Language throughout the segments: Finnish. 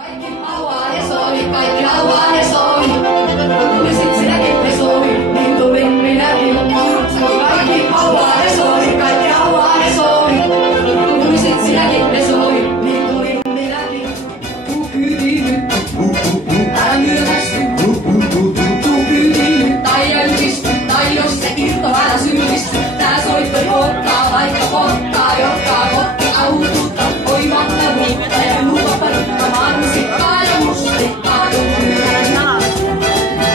Kaikki haluaa he soi, kaikki haluaa he soi. Tulisit sinäkin he soi, niin tulin minäkin. Kaikki haluaa he soi, kaikki haluaa he soi. Tulisit sinäkin he soi, niin tulin minäkin. Tuu kyytiin nyt, älä myöhästy. Tuu kyytiin nyt, tai ylkisty, tai jos se irto älä syyllisty. Tää soitto johtaa, vaikka pottaa, johtaa kotti autuutta. Oi vakka mutta ja luopa rikkamaan sikkaa ja mustikkaa tunnaa.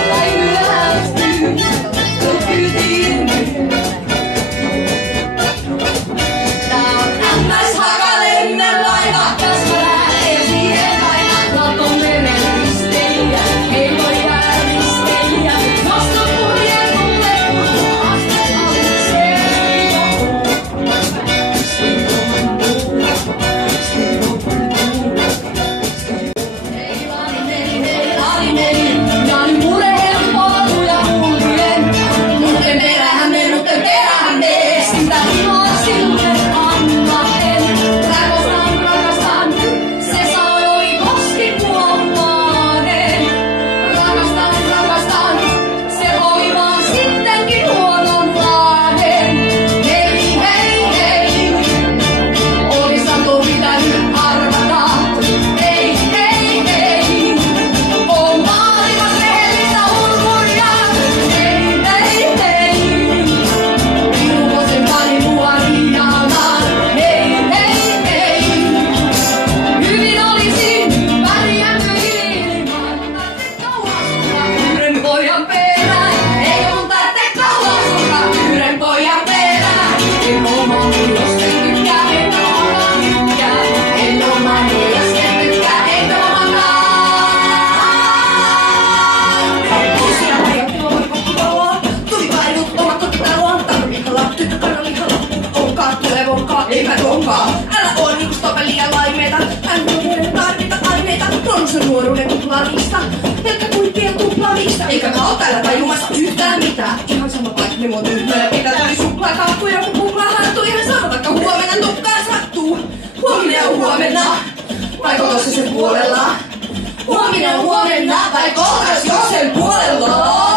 Tai myöhästyy, tuu kyytiin nyt. Tää on NS Hakalenden laiva, jos mä lähden siihen aina laton meren risteilijä. Ei voi jäädä risteilijä, nosta puhjeen mulle kun astet alitsee. Ja nyt mureen polkuja kulkien. Nutten perähän me, sitä iloa sille annaten. Rakastan, se sanoi koski kuollaanen. Rakastan, se voi vaan sittenkin huononlaanen. Hei, olis Satu pitänyt arvata. Hei, on maailman rehellistä urkuria. Hei, minuukosen pani mua riiaamaan. Hei, hyvin olisi pärjännyt ilman. Yhden pojan perään, ei mun tarvitse kauan sulta yhden pojan perään. En oo moni, jos en tykkää, en oo tykkää. En oo moni, jos en tykkää, en oo uusia pajattua kokkitaloa. Tuli painut oma kotitaloon. Tarvihalla, tyttökarjalihalla. Onkaan, tulee vonkaa, eipä tonkaa. Älä oo niinku stopelia laimeita. Hän tarvita aineita. Ronsen nuoruuden tuplaamista. Pelkkä kuittien tuplaamista. Eikä mä oo täällä tajumassa yhtään mitään. Ihan sama paikka, niin mua tyhmöjä pitää. Tuli suklaa kaakkuja, kun kuklaa harttuu. Ihan sama vaikka huomenna tukkaan sattuu. Huominen on huomenna, vai kotossa sen puolella? Huominen on huomenna, vai kohtas jo sen puolella?